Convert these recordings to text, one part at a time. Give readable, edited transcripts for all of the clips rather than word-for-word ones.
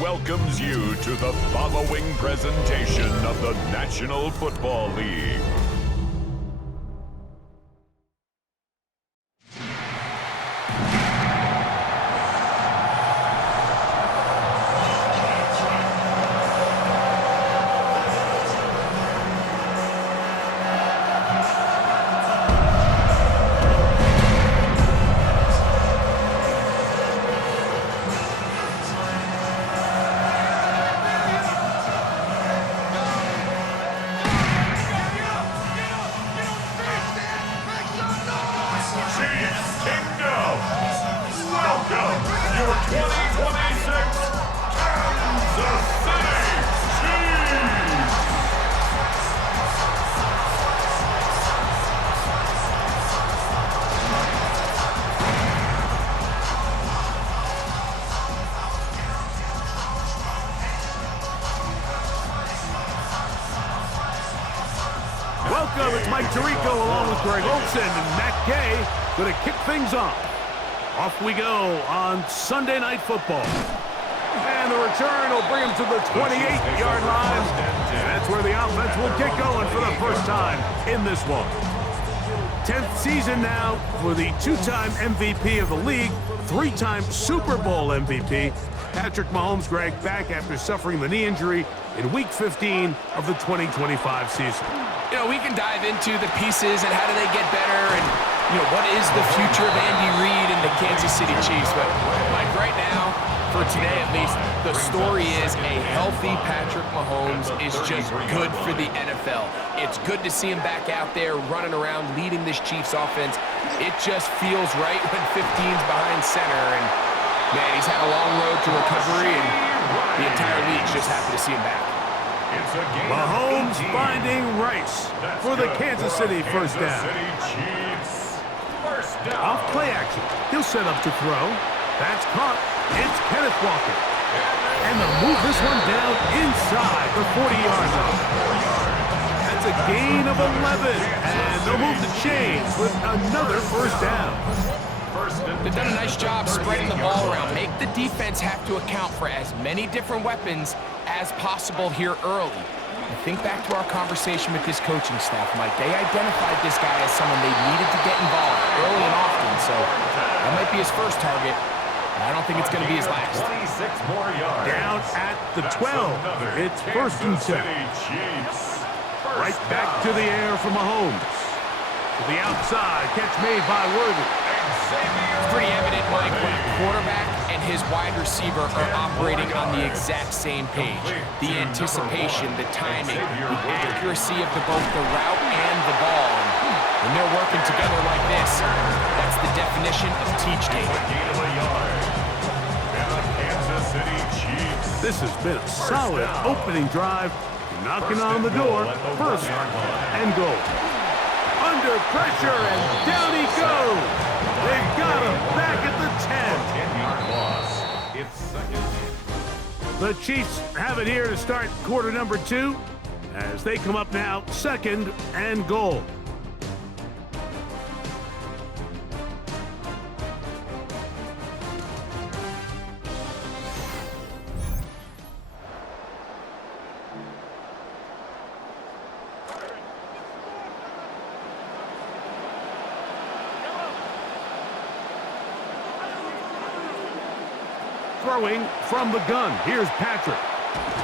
welcomes you to the following presentation of the National Football League. Welcome, it's Mike Tirico along with Greg Olson and Matt Gay going to kick things off. Off we go on Sunday Night Football. And the return will bring him to the 28-yard line. And that's where the offense will get going for the first time in this one. 10th season now for the two-time MVP of the league, three-time Super Bowl MVP, Patrick Mahomes, Greg, back after suffering the knee injury in Week 15 of the 2025 season. You know, we can dive into the pieces and how do they get better and, you know, what is the future of Andy Reid and the Kansas City Chiefs. But, Mike, right now, for today at least, the story is a healthy Patrick Mahomes is just good for the NFL. It's good to see him back out there running around, leading this Chiefs offense. It just feels right when 15's behind center. And, man, he's had a long road to recovery, and the entire league's just happy to see him back. Mahomes finding Rice for the Kansas City first down. Off play action. He'll set up to throw. That's caught. It's Kenneth Walker. And they'll move this one down inside the 40-yard line. That's a gain of 11. And they'll move the chains with another first down. They've done a nice job spreading the ball around. Make the defense have to account for as many different weapons as possible here early. And think back to our conversation with this coaching staff, Mike. They identified this guy as someone they needed to get involved early and often. So that might be his first target. I don't think it's going to be his last. 26 more yards. Down at the 12. It's first and 10. Right back to the air for Mahomes. To the outside, catch made by Worthy. It's pretty evident, Mike, when a quarterback and his wide receiver are operating on the exact same page. The anticipation, the timing, the accuracy of both the route and the ball. And when they're working together like this, that's the definition of teach tape. This has been a solid opening drive. Knocking on the door, first and goal. Under pressure, and down he goes. They've got him back at the 10. 10-yard loss. It's second. The Chiefs have it here to start quarter number 2 as they come up now second and goal. Throwing from the gun. Here's Patrick.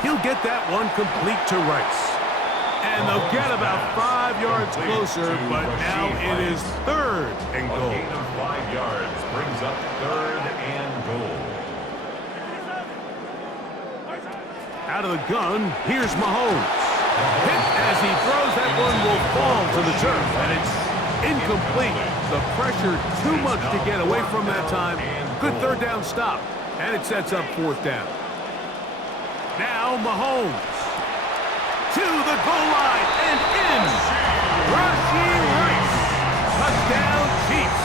He'll get that one complete to Rice. And they'll get about 5 yards closer, but now it is third and goal. A gain of 5 yards brings up third and goal. Out of the gun, here's Mahomes. Hit as he throws, that one will fall to the turf, and it's incomplete. The pressure too much to get away from that time. Good third down stop. And it sets up fourth down. Now Mahomes to the goal line and in. Rashee Rice. Touchdown Chiefs.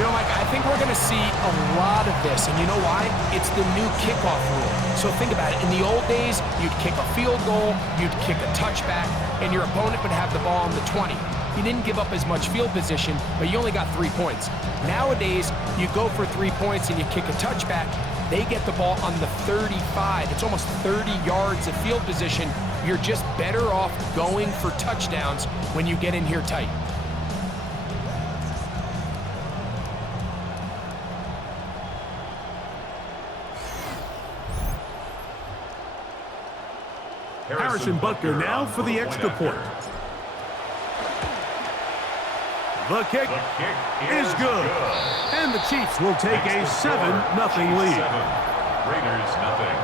You know, Mike, I think we're going to see a lot of this. And you know why? It's the new kickoff rule. So think about it. In the old days, you'd kick a field goal, you'd kick a touchback, and your opponent would have the ball on the 20. You didn't give up as much field position, but you only got 3 points. Nowadays, you go for 3 points and you kick a touchback. they get the ball on the 35. It's almost 30 yards of field position. You're just better off going for touchdowns when you get in here tight. Harrison Butker now for the extra point. The kick is good. And the Chiefs will take a 7-0 lead. Raiders nothing.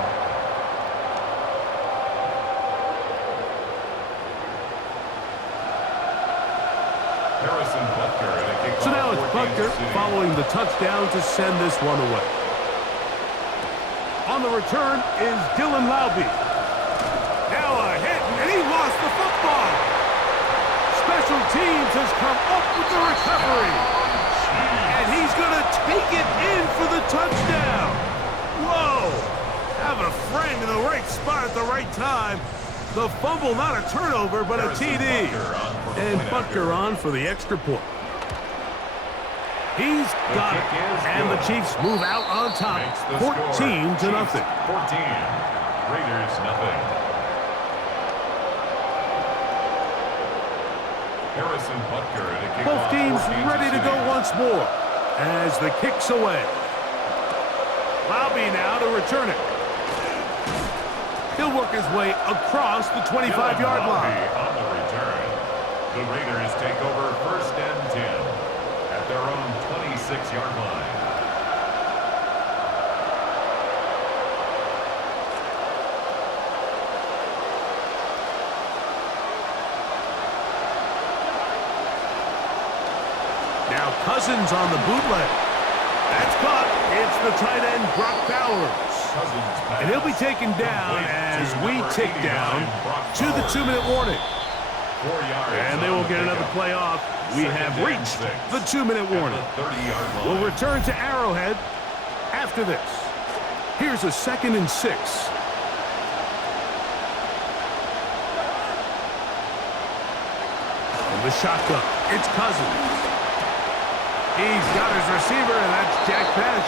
Harrison Butker at a kickoff. So now it's Butker following the touchdown to send this one away. On the return is Dylan Laube. Now a hit, and he lost the football. Special teams has come up with the recovery. And he's going to take it in for the touchdown. Whoa! Have a friend in the right spot at the right time. The fumble, not a turnover, but a TD. And Butker on for the extra point. He's got it. And the Chiefs move out on top, 14-0. 14. Raiders nothing. Harrison Butker at a kickoff. Both teams ready to go once more as the kick's away. Laube now to return it. He'll work his way across the 25-yard line. On the return, the Raiders take over 1st and 10 at their own 26-yard line. Now Cousins on the bootleg. That's caught. It's the tight end, Brock Bowers. And he'll be taken down as we tick down to the 2-minute warning. And they will get another play off. We have reached the 2-minute warning. We'll return to Arrowhead after this. Here's a 2nd and 6. From the shotgun, it's Cousins. He's got his receiver, and that's Jack Pesh.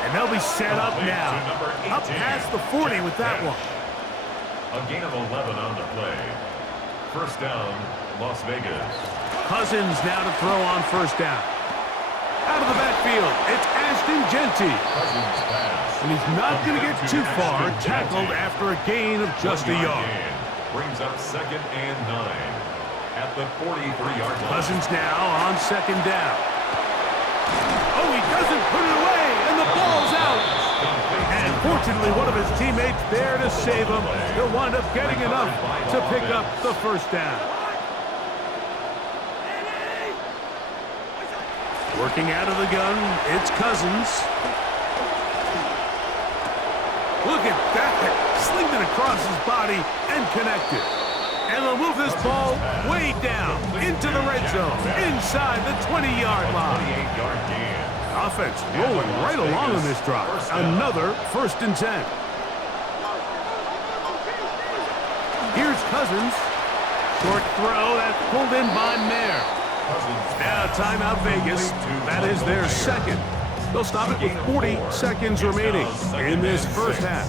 And they'll be set up now. Up past the 40 with that one. A gain of 11 on the play. 1st down, Las Vegas. Cousins now to throw on 1st down. Out of the backfield, it's Ashton Genty. And he's not going to get too far, tackled after a gain of just a yard. Brings up 2nd and 9 at the 43-yard line. Cousins now on 2nd down. Oh, he doesn't put it away, and the ball's out. And fortunately, one of his teammates there to save him. He'll wind up getting enough to pick up the 1st down. Working out of the gun, it's Cousins. Look at that. Slinged it across his body and connected. And they'll move this ball way down into the red zone, inside the 20-yard line. Offense rolling right along on this drive. Another 1st and 10. Here's Cousins. Short throw that's pulled in by Mayer. Now timeout Vegas. That is their 2nd. They'll stop it with 40 seconds remaining in this 1st half.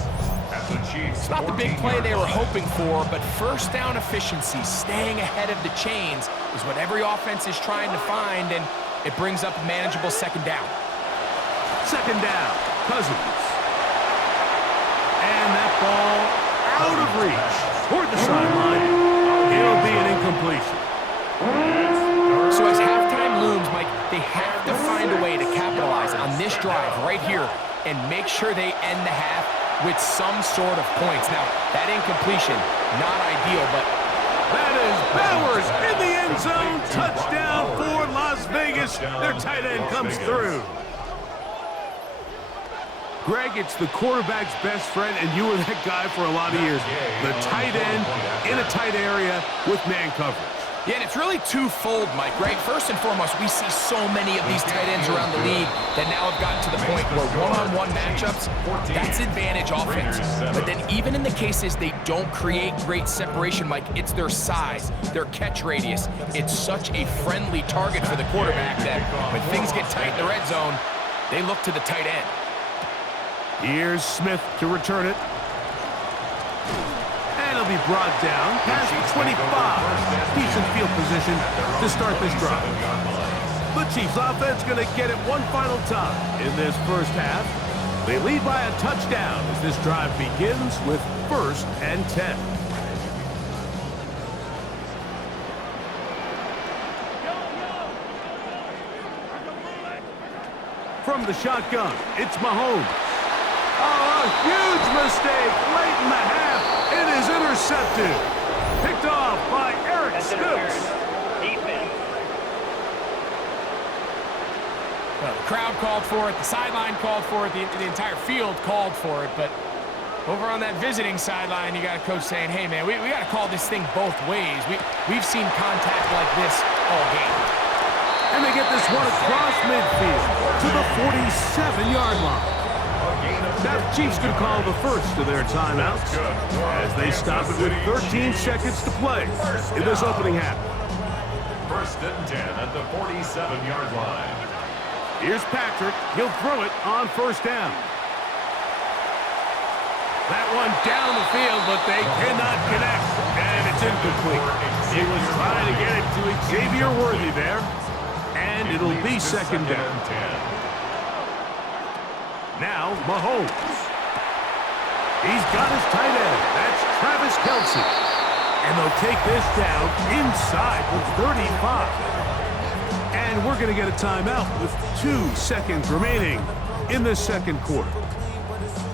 It's not the big play they were hoping for, but 1st down efficiency, staying ahead of the chains, is what every offense is trying to find, and it brings up a manageable 2nd down. 2nd down, Cousins. And that ball out of reach toward the sideline. It'll be an incompletion. So as halftime looms, Mike, they have to find a way to capitalize on this drive right here and make sure they end the half with some sort of points. Now, that incompletion, not ideal, but that is Bowers in the end zone. Touchdown for Las Vegas. Their tight end comes through. Greg, it's the quarterback's best friend, and you were that guy for a lot of years. The tight end in a tight area with man coverage. Yeah, and it's really twofold, Mike, right? First and foremost, we see so many of these tight ends around the league that now have gotten to the point where one-on-one matchups, that's advantage offense. But then even in the cases they don't create great separation, Mike, it's their size, their catch radius. It's such a friendly target for the quarterback that when things get tight in the red zone, they look to the tight end. Here's Smith to return it. And it'll be brought down past the 25. Decent field position to start this drive. The Chiefs offense going to get it one final time in this first half. They lead by a touchdown as this drive begins with 1st and 10. From the shotgun, it's Mahomes. Oh, a huge mistake late in the half. It is intercepted. Picked off by Eric Stokes. Well, the crowd called for it, the sideline called for it, the entire field called for it, but over on that visiting sideline, you got a coach saying, hey, man, we got to call this thing both ways. We've seen contact like this all game. And they get this one across midfield to the 47-yard line. Now the Chiefs can call the first of their timeouts as they stop it with 13 seconds to play in this opening half. 1st and 10 at the 47-yard line. Here's Patrick. He'll throw it on 1st down. That one down the field, but they cannot connect. And it's incomplete. He was trying to get it to Xavier Worthy there. And it'll be 2nd down. Now, Mahomes. He's got his tight end. That's Travis Kelce. And they'll take this down inside the 35. And we're going to get a timeout with 2 seconds remaining in the second quarter.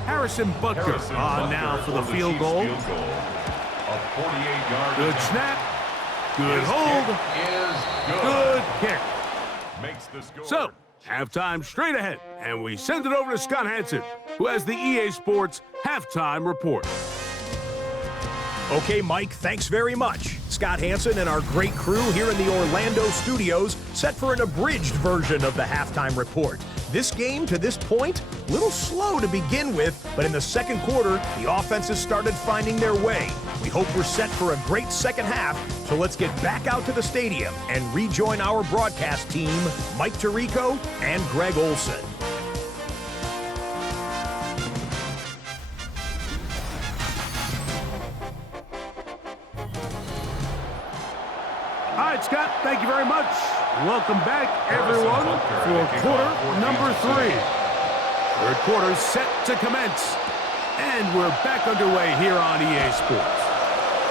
Harrison Butker on now for the field goal. A 48-yard Good snap. Good hold. Good kick. Makes the score. So, halftime straight ahead, and we send it over to Scott Hansen, who has the EA Sports halftime report. Okay, Mike, thanks very much. Scott Hansen and our great crew here in the Orlando studios set for an abridged version of the halftime report. This game, to this point, a little slow to begin with, but in the second quarter, the offenses started finding their way. We hope we're set for a great second half, so let's get back out to the stadium and rejoin our broadcast team, Mike Tirico and Greg Olson. All right, Scott, thank you very much. Welcome back, everyone, for quarter number 3. Third quarter set to commence, and we're back underway here on EA Sports.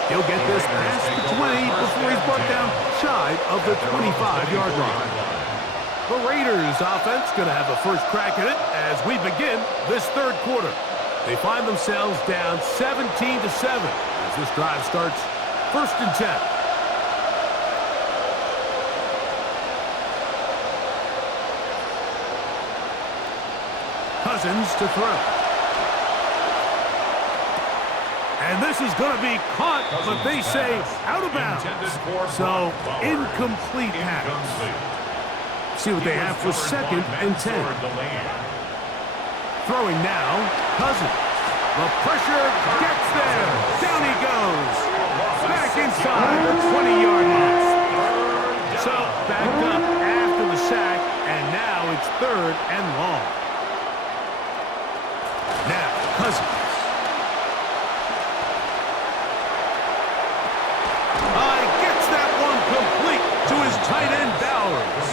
He'll get this past the 20 before he's brought down shy of the 25-yard line. The Raiders offense going to have a first crack at it as we begin this third quarter. They find themselves down 17-7 as this drive starts 1st and 10. Cousins to throw. And this is going to be caught, but they say out of bounds. So, incomplete pass. See what they have for 2nd and 10. Throwing now, Cousins. The pressure gets there. Down he goes. Back inside the 20-yard line. So, backed up after the sack, and now it's 3rd and long. Now, Cousins. Gets that one complete to his tight end, Bowers.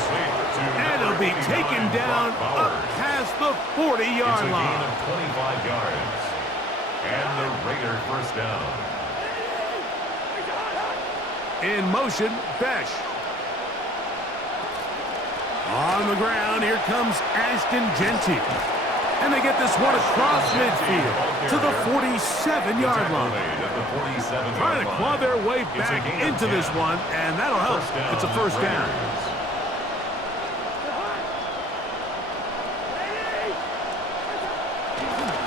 And it'll be taken down up past the 40-yard line. 25 yards. And the Raider 1st down. In motion, Besh. On the ground, here comes Ashton Genty. And they get this one across midfield to the 47-yard line. Trying to claw their way back into this one, and that'll help. It's a 1st down.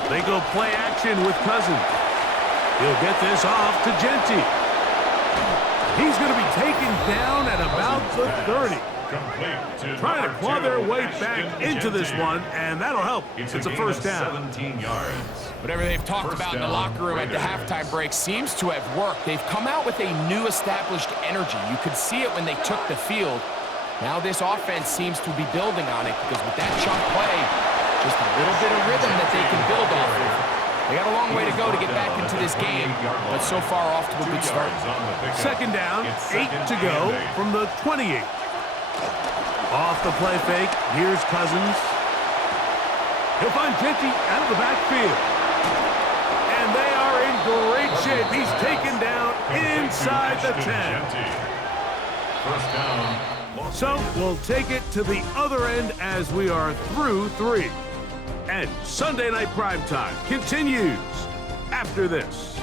They go play action with Cousins. He'll get this off to Genty. He's going to be taken down at about the 30. Trying to claw their way back into this one, and that'll help. It's a 1st down. 17 yards. Whatever they've talked about in the locker room at the halftime break seems to have worked. They've come out with a new established energy. You could see it when they took the field. Now this offense seems to be building on it because with that chunk play, Just a little bit of rhythm that they can build off of. They got a long way to go to get back into this game, but so far off to a good start. Second down, 8 to go from the 28. Off the play fake, here's Cousins. He'll find Genty out of the backfield. And they are in great shape. He's taken down inside the 10. First down. So we'll take it to the other end as we are through 3. And Sunday Night Primetime continues after this.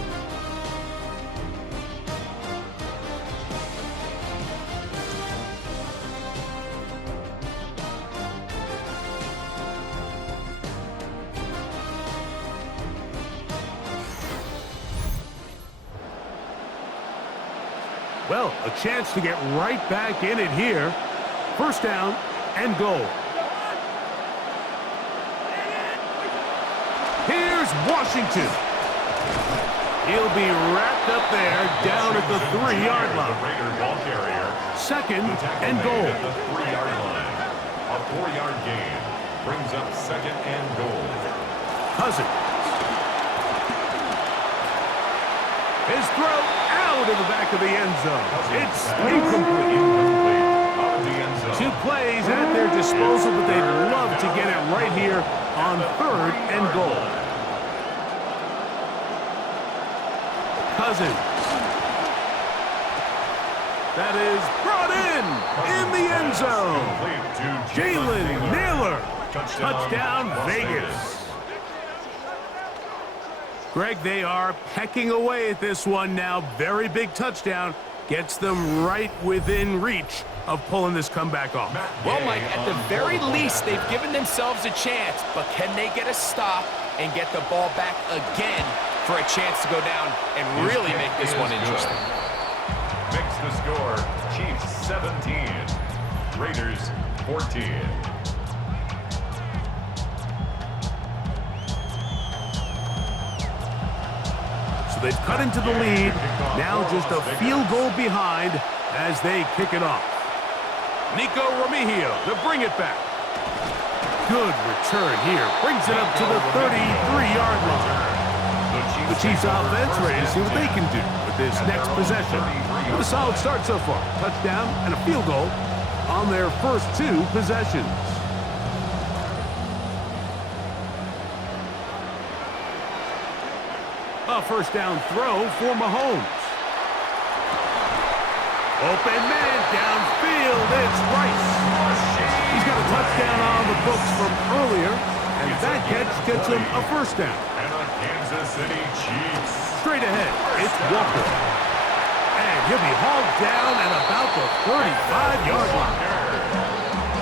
Well, a chance to get right back in it here. First down and goal. Here's Washington. He'll be wrapped up there down at the 3-yard line. Raider ball carrier. Second and goal. At the 3-yard line. A 4-yard gain brings up second and goal. Cousins. His throw out of the back of the end zone. It's incomplete. Out of the end zone. 2 plays at their disposal, but they'd love to get it right here on third and goal. Cousins. That is brought in the end zone. Jalen Naylor. Touchdown, Vegas. Greg, they are pecking away at this one now. Very big touchdown. Gets them right within reach of pulling this comeback off. Well, Mike, at the very least, they've given themselves a chance, but can they get a stop and get the ball back again for a chance to go down and really make this one interesting? Makes the score, Chiefs 17, Raiders 14. So they've cut into the lead. Now just a field goal behind as they kick it off. Nico Remigio to bring it back. Good return here. Brings it up to the 33-yard line. The Chiefs offense ready to see what they can do with this next possession. With a solid start so far. Touchdown and a field goal on their first 2 possessions. A first down throw for Mahomes. Open man downfield. It's Rice. He's got a touchdown on the books from earlier, and that catch gets him a first down. And the Kansas City Chiefs. Straight ahead, it's Walker. And he'll be hauled down at about the 35-yard line.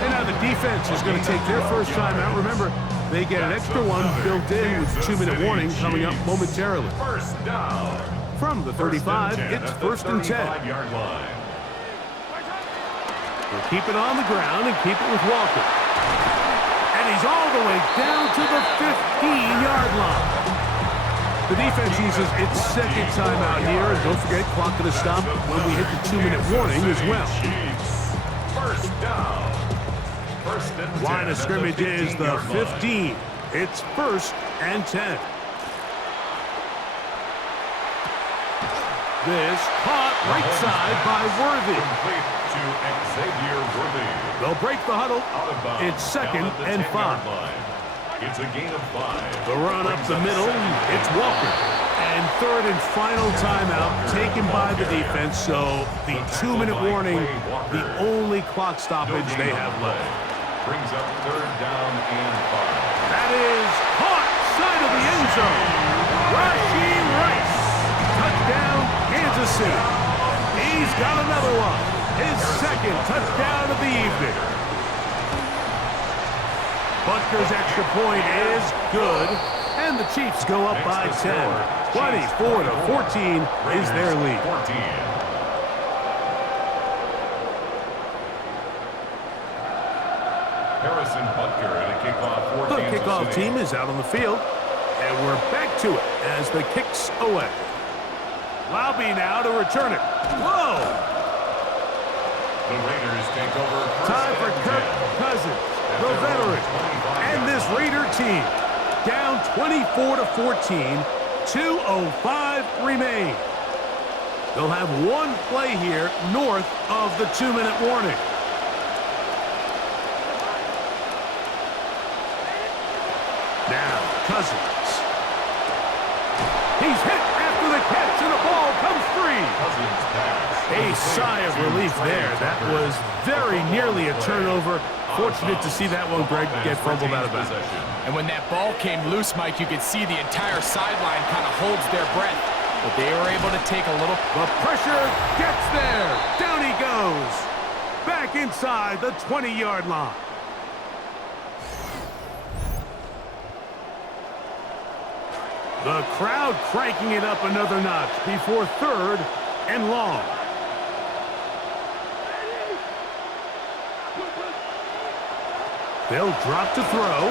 And now the defense is going to take their first time out. Remember, they get an extra one built in with 2-minute warning coming up momentarily. First down. From the 35, it's first and 10. They'll keep it on the ground and keep it with Walker. And he's all the way down to the 15-yard line. The defense uses its second timeout here. And don't forget, clock going to stop when we hit the 2-minute warning as well. First down. First and 10. Line of scrimmage is the 15. It's first and 10. This caught right side by Worthy. Complete to Xavier Worthy. They'll break the huddle. Out of bounds. It's second Down at the and 10-yard 5. line. It's a gain of 5. The run up the middle. It's Walker. And third and final timeout taken by the defense. So the 2-minute warning, the only clock stoppage they have left. Brings up third down and 5. That is caught side of the end zone. Rashee Rice. Touchdown, Kansas City. He's got another one. His second touchdown of the evening. Butker's extra point is good. And the Chiefs go up by 10. 24-14 is their lead. 14. Harrison Butker at a kickoff for The Kansas kickoff City. team is out on the field. And we're back to it as the kick's away. Laube now to return it. Whoa! The Raiders take over. Time for Kirk Cousins, the veteran. And this this Raider team. Down 24-14, 2:05 remain. They'll have one play here north of the 2-minute warning. Now, Cousins. He's hit after the catch, and the ball comes free. A sigh of relief there. That was very nearly a turnover. Fortunate to see that one, Greg, get fumbled out of bounds. And when that ball came loose, Mike, you could see the entire sideline kind of holds their breath. But they were able to take a little... The pressure gets there. Down he goes. Back inside the 20-yard line. The crowd cranking it up another notch before 3rd and long. They'll drop to throw.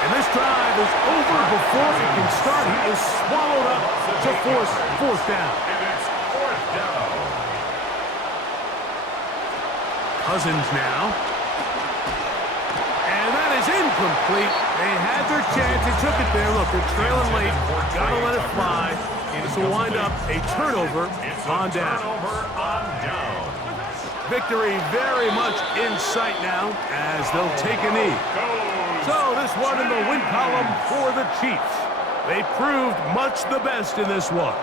And this drive is over before it can start. He is swallowed up to force 4th down. And it's 4th down. Cousins now. And that is incomplete. They had their chance. They took it there. Look, they're trailing late. Got to let it fly. This will wind up a turnover on down. Victory very much in sight now as they'll take a knee. So this one in the win column for the Chiefs. They proved much the best in this one.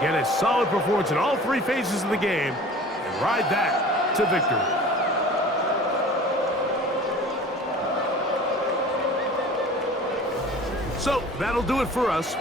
Get a solid performance in all 3 phases of the game and ride that to victory. So that'll do it for us.